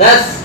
10,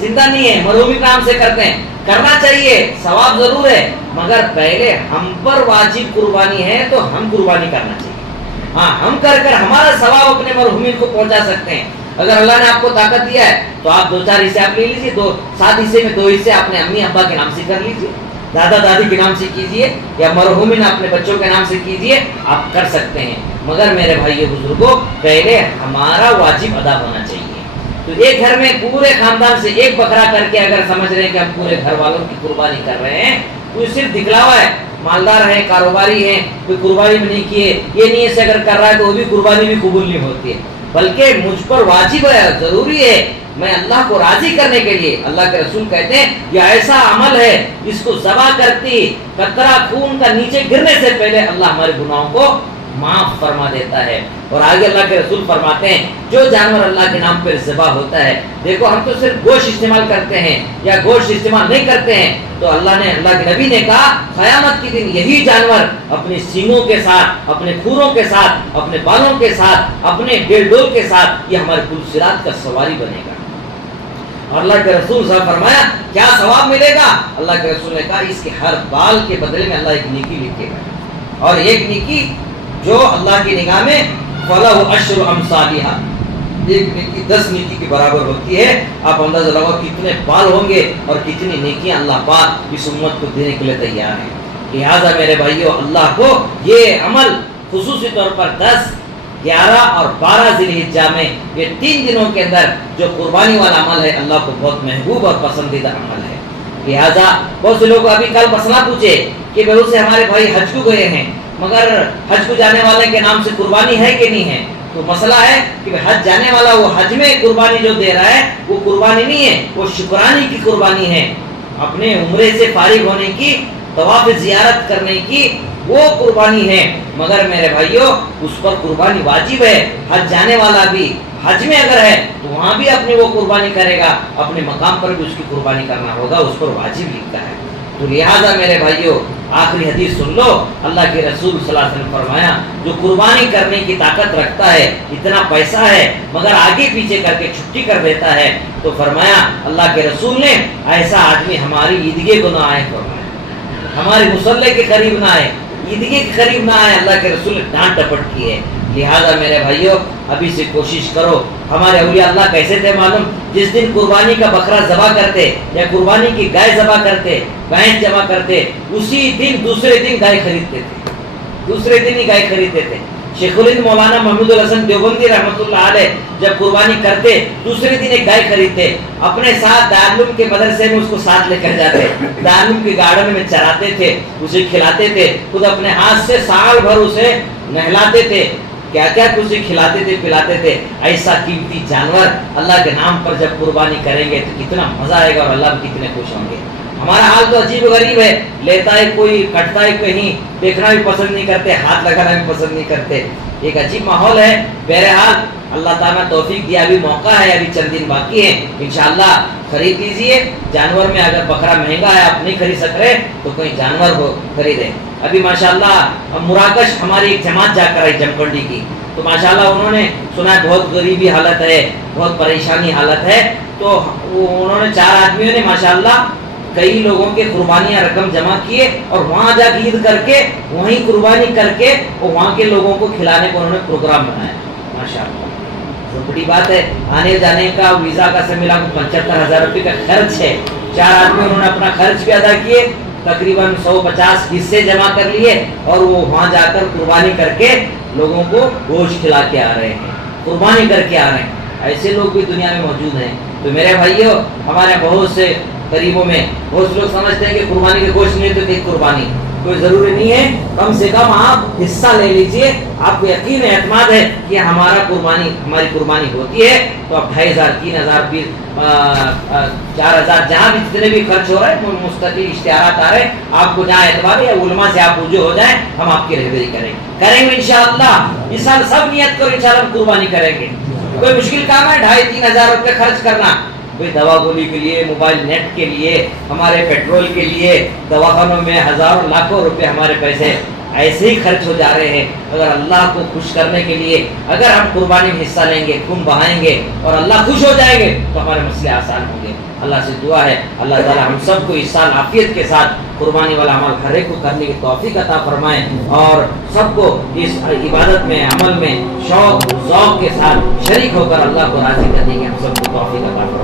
زندہ نہیں ہے، مرحومی کے نام سے کرتے ہیں. کرنا چاہیے، ثواب ضرور ہے، مگر پہلے ہم پر واجب قربانی ہے تو ہم قربانی کرنا چاہیے. ہاں، ہم کر کر ہمارا ثواب اپنے مرحومین کو پہنچا سکتے ہیں. اگر اللہ نے آپ کو طاقت دیا ہے تو آپ 2-4 حصے آپ لے لیجیے، 7 حصے میں 2 حصے اپنے امی ابا کے نام سے کر لیجیے، دادا دادی کے نام سے کیجیے، یا مرحومین اپنے بچوں کے نام سے کیجیے، آپ کر سکتے ہیں. مگر میرے بھائیو بزرگوں، پہلے ہمارا واجب ادا ہونا چاہیے. تو ایک گھر میں پورے خاندان سے ایک بکرا کر کے اگر سمجھ رہے ہیں کہ ہم پورے گھر والوں کی قربانی کر رہے ہیں تو یہ صرف دکھلاوا ہے. مالدار ہے، کاروباری ہے، کوئی قربانی بھی نہیں کیے، یہ نیت سے اگر کر رہا ہے تو وہ بھی قربانی بھی قبول نہیں ہوتی ہے. بلکہ مجھ پر واجب ہے، ضروری ہے، میں اللہ کو راضی کرنے کے لیے. اللہ کے رسول کہتے ہیں یہ ایسا عمل ہے جس کو ذبح کرتی قطرہ خون کا نیچے گرنے سے پہلے اللہ ہمارے گناہوں کو معاف فرما دیتا ہے. اور آگے اللہ کے رسول فرماتے ہیں جو جانور اللہ کے نام پر ذبح ہوتا ہے، دیکھو ہم تو صرف گوشت استعمال کرتے ہیں یا گوشت استعمال نہیں کرتے ہیں، تو اللہ کے نبی نے کہا قیامت کے دن یہی جانور اپنے سینگوں کے ساتھ، اپنے کھوروں کے ساتھ، اپنے بالوں کے ساتھ، اپنے ڈیل ڈول کے ساتھ یہ ہمارے پل صراط کا سواری بنے گا. اور اللہ کے رسول صاحب فرمایا کیا ثواب ملے گا؟ اللہ کے رسول نے کہا اس کے ہر بال کے بدلے میں اللہ ایک نیکی لکھے گا، اور ایک نیکی جو اللہ کی نگاہ میں فَلَهُ عَشْرُ أَمْثَالِهَا، ایک نیکی 10 نیکی کے برابر ہوتی ہے. آپ اندازہ لگاؤ کتنے بال ہوں گے اور کتنی نیکیاں اللہ پاک اس امت کو دینے کے لیے تیار ہیں. لہٰذا میرے بھائیو، اللہ کو یہ عمل خصوصی طور پر 10، 11 اور 12 ذی الحجہ میں یہ 3 دنوں کے اندر جو قربانی والا عمل ہے اللہ کو بہت محبوب اور پسندیدہ عمل ہے. لہٰذا بہت سے لوگ ابھی کل مسئلہ پوچھے کہ بہت سے ہمارے بھائی حج کو گئے ہیں مگر حج کو جانے والے کے نام سے قربانی ہے کہ نہیں ہے. تو مسئلہ ہے کہ حج جانے والا وہ حج میں قربانی جو دے رہا ہے وہ قربانی نہیں ہے، وہ شکرانی کی قربانی ہے، اپنے عمرے سے فارغ ہونے کی، طواف زیارت کرنے کی وہ قربانی ہے. مگر میرے بھائیوں اس پر قربانی واجب ہے. حج جانے والا بھی حج میں اگر ہے تو وہاں بھی اپنی وہ قربانی کرے گا، اپنے مقام پر بھی اس کی قربانی کرنا ہوگا، اس پر واجب لکھتا ہے. تو لہٰذا میرے بھائیوں آخری حدیث سن لو. اللہ کے رسول صلی اللہ علیہ وسلم فرمایا جو قربانی کرنے کی طاقت رکھتا ہے، اتنا پیسہ ہے مگر آگے پیچھے کر کے چھٹی کر دیتا ہے، تو فرمایا اللہ کے رسول نے ایسا آدمی ہماری عیدگاہ کو نہ آئے، فرمایا ہمارے مصلی کے قریب نہ آئے، عیدگاہ کے قریب نہ آئے. اللہ کے رسول نے ڈانٹ ڈپٹ کی ہے. لہٰذا میرے بھائیوں ابھی سے کوشش کرو. ہمارے اولیاء اللہ کیسے تھے معلوم؟ جس دن قربانی کا بکرا ذبح کرتے یا قربانی کی گائے ذبح کرتے، بھینس ذبح کرتے، اسی دن دوسرے دن گائے خریدتے تھے، دوسرے دن ہی گائے خریدتے تھے. شیخ الہند مولانا محمود الحسن دیوبندی رحمۃ اللہ علیہ جب قربانی کرتے دوسرے دن ایک گائے خریدتے، اپنے ساتھ دارالعلوم کے مدرسے میں اس کو ساتھ لے کر جاتے، دارالعلوم کے گارڈن میں چراتے تھے، اسے کھلاتے تھے، خود اپنے ہاتھ سے سال بھر اسے نہلاتے تھے، کیا کیا اسے کھلاتے تھے پلاتے تھے. ایسا قیمتی جانور اللہ کے نام پر جب قربانی کریں گے تو کتنا مزہ آئے گا اور اللہ بھی کتنے خوش ہوں گے. ہمارا حال تو عجیب غریب ہے، لیتا ہے کوئی، کٹتا ہے کہیں، دیکھنا بھی پسند نہیں کرتے، ہاتھ لگانا بھی پسند نہیں کرتے. ایک عجیب ماحول ہے. بہرحال اللہ تعالیٰ توفیق دیا، ابھی موقع ہے، ابھی چند دن باقی ہیں، انشاءاللہ خرید لیجئے. جانور میں اگر بکرا مہنگا ہے آپ نہیں خرید سک رہے تو کوئی جانور ہو خریدیں. ابھی ماشاءاللہ مراکش ہماری ایک جماعت جا کر آئی جمکنڈی کی، تو ماشاءاللہ انہوں نے سنا ہے بہت غریبی حالت ہے، بہت پریشانی حالت ہے، تو انہوں نے 4 آدمیوں نے ماشاءاللہ کئی لوگوں کے قربانیاں رقم جمع کیے اور وہاں جا کے عید کر کے وہیں قربانی کر کے اور وہاں کے لوگوں کو کھلانے کو انہوں نے پروگرام بنایا. ماشاءاللہ تو بڑی بات ہے. آنے جانے کا ویزا کا سے ملا 75,000 روپے کا خرچ ہے. 4 آدمی انہوں نے اپنا خرچ بھی ادا کیے، تقریباً 150 حصے جمع کر لیے اور وہ وہاں جا کر قربانی کر کے لوگوں کو گوشت کھلا کے آ رہے ہیں، قربانی کر کے آ رہے ہیں. ایسے لوگ بھی دنیا میں موجود ہیں. تو میرے بھائیوں ہمارے بہت سے قریبوں میں بہت سے لوگ سمجھتے ہیں کہ قربانی کے گوشت نہیں تو ایک قربانی، کوئی ضروری نہیں ہے. کم سے کم آپ حصہ لے لیجئے. آپ کو یقین ہے، اعتماد ہے کہ ہماری قربانی ہوتی ہے تو آپ 2,500 3,000 4,000 جہاں بھی جتنے بھی خرچ ہو رہے ہیں مستقل اشتہارات آ رہے ہیں، آپ کو جہاں اعتبار ہے علماء سے آپ رجوع ہو جائیں، ہم آپ کی رہبری کریں گے انشاءاللہ. اس سال سب نیت کرو انشاءاللہ قربانی کریں گے. کوئی مشکل کام ہے 2,500-3,000 روپے خرچ کرنا؟ کوئی دوا گولی کے لیے، موبائل نیٹ کے لیے، ہمارے پیٹرول کے لیے، دواخانوں میں ہزاروں لاکھوں روپے ہمارے پیسے ایسے ہی خرچ ہو جا رہے ہیں. اگر اللہ کو خوش کرنے کے لیے اگر ہم قربانی میں حصہ لیں گے، خون بہائیں گے اور اللہ خوش ہو جائیں گے تو ہمارے مسئلے آسان ہوں گے. اللہ سے دعا ہے اللہ تعالیٰ ہم سب کو اس سال عافیت کے ساتھ قربانی والا عمل ہر ایک کو کرنے کی توفیق عطا فرمائے اور سب کو اس عبادت میں عمل میں شوق ذوق کے ساتھ شریک ہو کر اللہ کو راضی کرنے کی ہم سب کو توفیق عطا فرمائے.